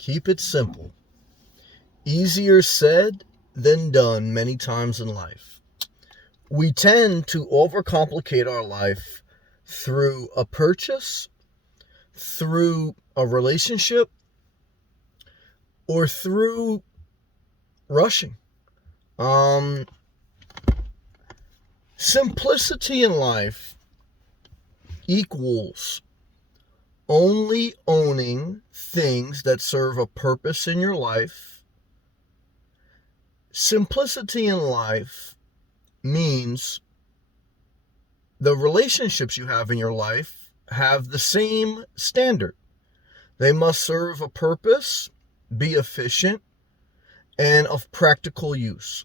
Keep it simple. Easier said than done many times in life. We tend to overcomplicate our life through a purchase, through a relationship, or through rushing. Um, Simplicity in life equals only owning things that serve a purpose in your life. Simplicity in life means the relationships you have in your life have the same standard. They must serve a purpose, be efficient, and of practical use.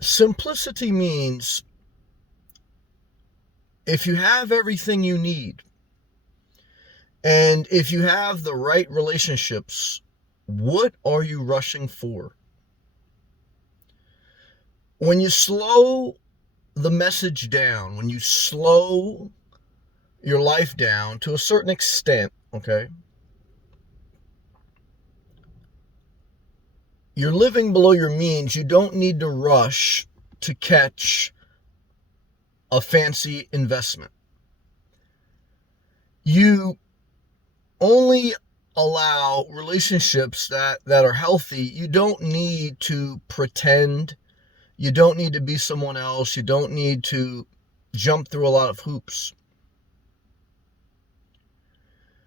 Simplicity means if you have everything you need, and if you have the right relationships, what are you rushing for? When you slow the message down, when you slow your life down to a certain extent, okay, you're living below your means. You don't need to rush to catch a fancy investment. You only allow relationships that are healthy. You don't need to pretend. You don't need to be someone else. You don't need to jump through a lot of hoops.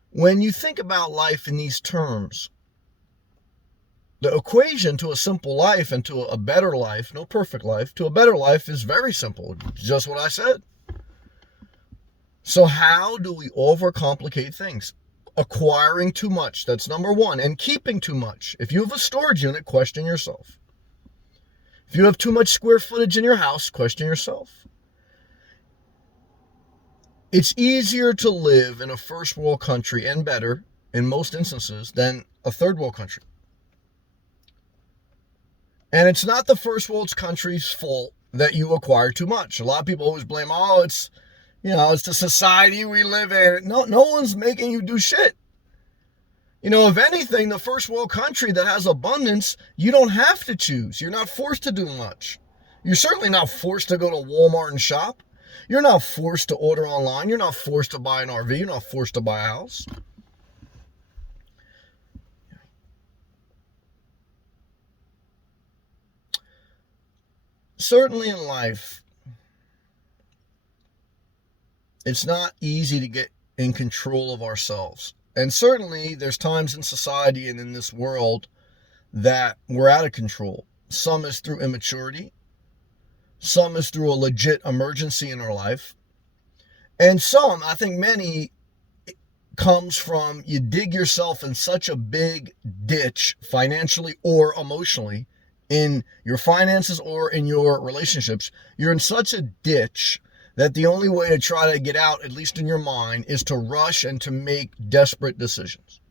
When you think about life in these terms, the equation to a simple life and to a better life, no perfect life, to a better life is very simple. Just what I said. So how do we overcomplicate things? Acquiring too much, that's number one, and keeping too much. If you have a storage unit, question yourself. If you have too much square footage in your house, question yourself. It's easier to live in a first world country, and better in most instances, than a third world country. And it's not the first world country's fault that you acquire too much. A lot of people always blame, it's the society we live in. No one's making you do shit. If anything, the first world country that has abundance, you don't have to choose. You're not forced to do much. You're certainly not forced to go to Walmart and shop. You're not forced to order online. You're not forced to buy an RV. You're not forced to buy a house. Certainly in life, it's not easy to get in control of ourselves. And certainly there's times in society and in this world that we're out of control. Some is through immaturity. Some is through a legit emergency in our life. And some, I think many, comes from you dig yourself in such a big ditch financially or emotionally, in your finances or in your relationships. You're in such a ditch that the only way to try to get out, at least in your mind, is to rush and to make desperate decisions,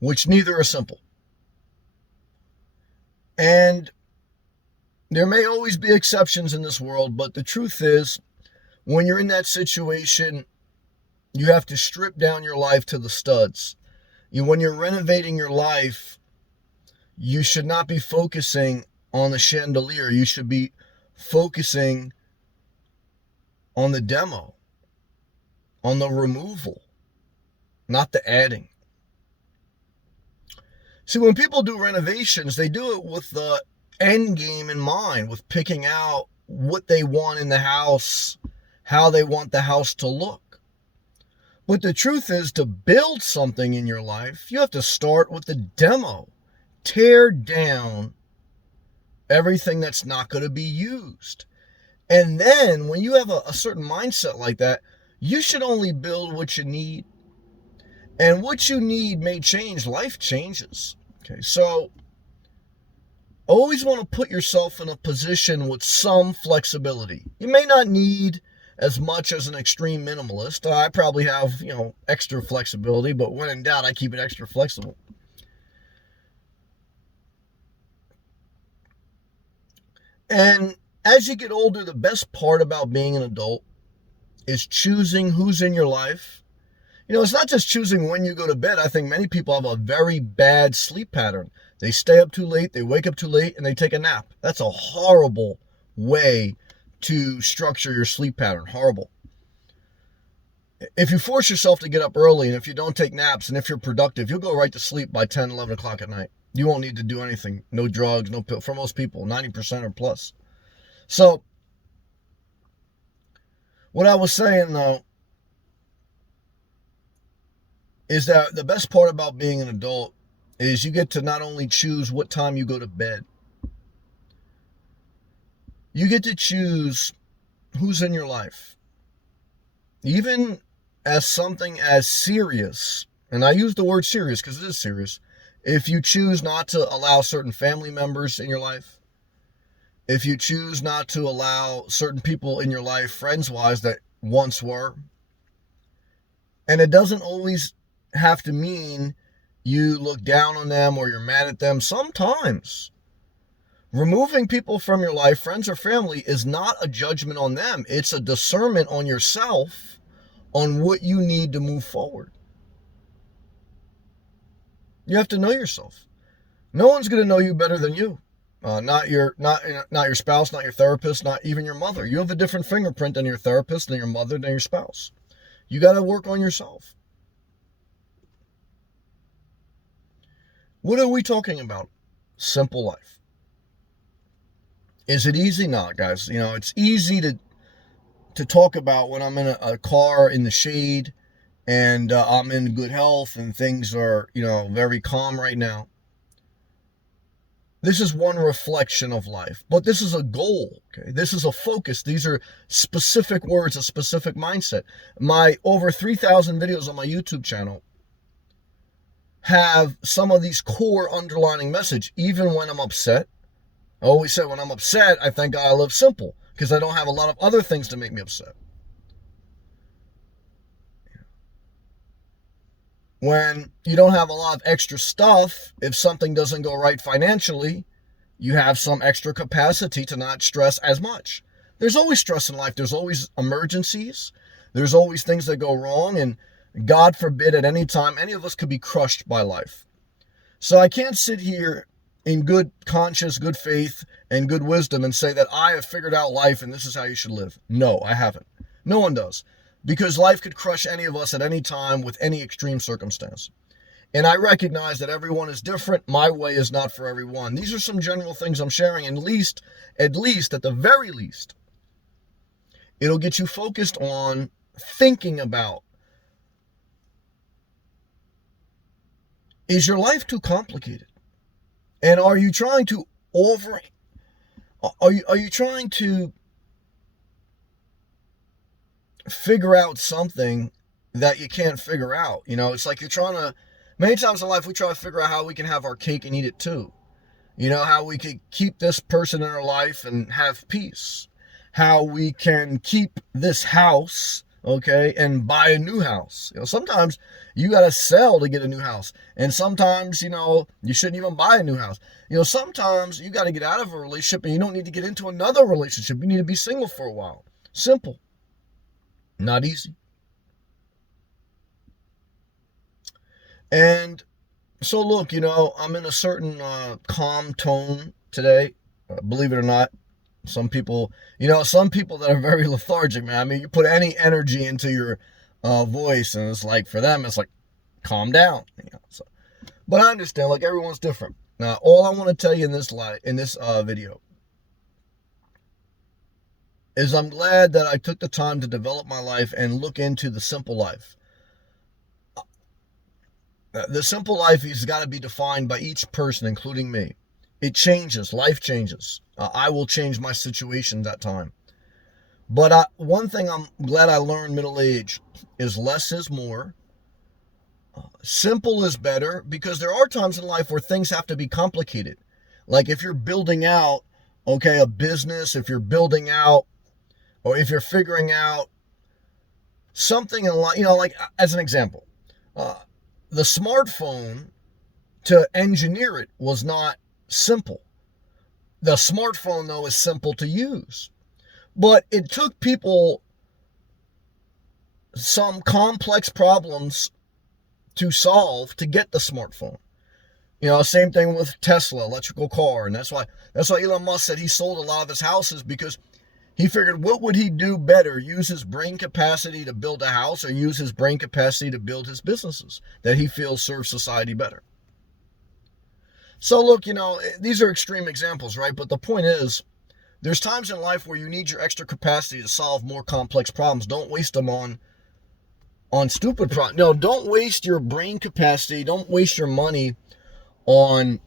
which neither are simple. And there may always be exceptions in this world, but the truth is, when you're in that situation, you have to strip down your life to the studs. When you're renovating your life, you should not be focusing on the chandelier. You should be focusing on the demo, on the removal, not the adding. See, when people do renovations, they do it with the end game in mind, with picking out what they want in the house, how they want the house to look. But the truth is, to build something in your life, you have to start with the demo. Tear down everything that's not going to be used. And then when you have a certain mindset like that, you should only build what you need. And what you need may change. Life changes. Okay, so always want to put yourself in a position with some flexibility. You may not need as much as an extreme minimalist. I probably have, extra flexibility, but when in doubt, I keep it extra flexible. And as you get older, the best part about being an adult is choosing who's in your life. It's not just choosing when you go to bed. I think many people have a very bad sleep pattern. They stay up too late, they wake up too late, and they take a nap. That's a horrible way to structure your sleep pattern. Horrible. If you force yourself to get up early, and if you don't take naps, and if you're productive, you'll go right to sleep by 10, 11 o'clock at night. You won't need to do anything. No drugs, no pill. For most people, 90% or plus. So, what I was saying, though, is that the best part about being an adult is you get to not only choose what time you go to bed, you get to choose who's in your life. Even as something as serious, and I use the word serious because it is serious, if you choose not to allow certain family members in your life, if you choose not to allow certain people in your life, friends-wise, that once were, and it doesn't always have to mean you look down on them or you're mad at them. Sometimes removing people from your life, friends or family, is not a judgment on them. It's a discernment on yourself on what you need to move forward. You have to know yourself. No one's going to know you better than you. Not your spouse, not your therapist, not even your mother. You have a different fingerprint than your therapist, than your mother, than your spouse. You got to work on yourself. What are we talking about? Simple life. Is it easy? No, guys. It's easy to talk about when I'm in a car in the shade and I'm in good health and things are, very calm right now. This is one reflection of life, but this is a goal. Okay, this is a focus. These are specific words, a specific mindset. My over 3,000 videos on my YouTube channel have some of these core underlining message. Even when I'm upset, I always say when I'm upset, I thank God I live simple because I don't have a lot of other things to make me upset. When you don't have a lot of extra stuff, if something doesn't go right financially, you have some extra capacity to not stress as much. There's always stress in life. There's always emergencies. There's always things that go wrong, and God forbid at any time any of us could be crushed by life. So I can't sit here in good conscience, good faith, and good wisdom and say that I have figured out life and this is how you should live. No, I haven't. No one does. Because life could crush any of us at any time with any extreme circumstance. And I recognize that everyone is different. My way is not for everyone. These are some general things I'm sharing, and at the very least, it'll get you focused on thinking about, is your life too complicated? And are you trying to are you trying to figure out something that you can't figure out? It's like many times in life we try to figure out how we can have our cake and eat it too. How we could keep this person in our life and have peace. How we can keep this house, okay, and buy a new house. Sometimes you got to sell to get a new house. And sometimes, you shouldn't even buy a new house. Sometimes you got to get out of a relationship and you don't need to get into another relationship. You need to be single for a while. Simple. Not easy. And so look, I'm in a certain calm tone today. Believe it or not, some people that are very lethargic, man. I mean, you put any energy into your voice and it's like, for them, it's like, calm down. But I understand, like, everyone's different. Now, all I want to tell you in this video is I'm glad that I took the time to develop my life and look into the simple life. The simple life has got to be defined by each person, including me. It changes. Life changes. I will change my situation that time. But one thing I'm glad I learned middle age is less is more. Simple is better, because there are times in life where things have to be complicated. Like if you're building out, a business, if you're building out, or if you're figuring out something in life, like as an example, the smartphone, to engineer it was not simple. The smartphone, though, is simple to use. But it took people some complex problems to solve to get the smartphone. You know, same thing with Tesla, electrical car. And that's why Elon Musk said he sold a lot of his houses, because he figured, what would he do better? Use his brain capacity to build a house, or use his brain capacity to build his businesses that he feels serve society better? So look, you know, these are extreme examples, right? But the point is, there's times in life where you need your extra capacity to solve more complex problems. Don't waste them on stupid problems. No, don't waste your brain capacity. Don't waste your money on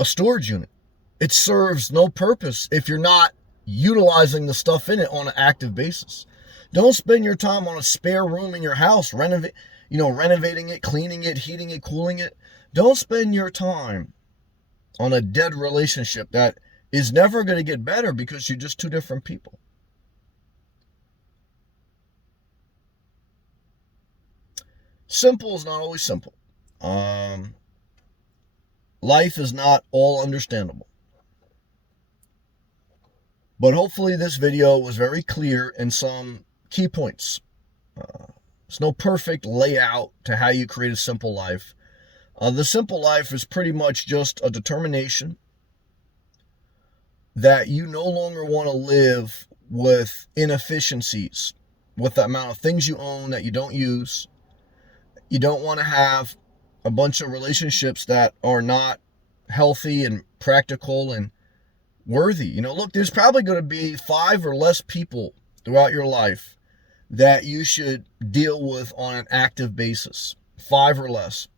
a storage unit. It serves no purpose if you're not utilizing the stuff in it on an active basis. Don't spend your time on a spare room in your house, renovating it, cleaning it, heating it, cooling it. Don't spend your time on a dead relationship that is never going to get better because you're just two different people. Simple is not always simple. Life is not all understandable. But hopefully this video was very clear in some key points. There's no perfect layout to how you create a simple life. The simple life is pretty much just a determination that you no longer want to live with inefficiencies, with the amount of things you own that you don't use. You don't want to have a bunch of relationships that are not healthy and practical and worthy. You know, look, there's probably going to be 5 or less people throughout your life that you should deal with on an active basis. 5 or less.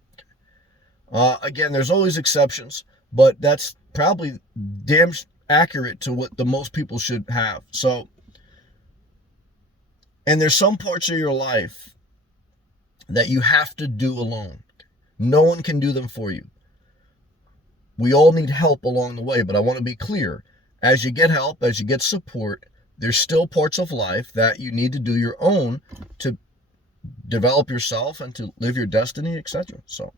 Again, there's always exceptions, but that's probably damn accurate to what the most people should have. So, and there's some parts of your life that you have to do alone. No one can do them for you. We all need help along the way, but I want to be clear. As you get help, as you get support, there's still parts of life that you need to do your own to develop yourself and to live your destiny, etc. So,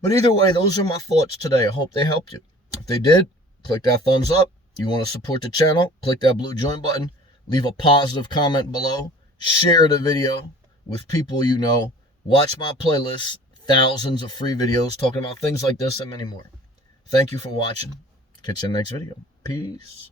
but either way, those are my thoughts today. I hope they helped you. If they did, click that thumbs up. You want to support the channel, click that blue join button. Leave a positive comment below. Share the video with people you know. Watch my playlist. Thousands of free videos talking about things like this and many more. Thank you for watching. Catch you in the next video. Peace.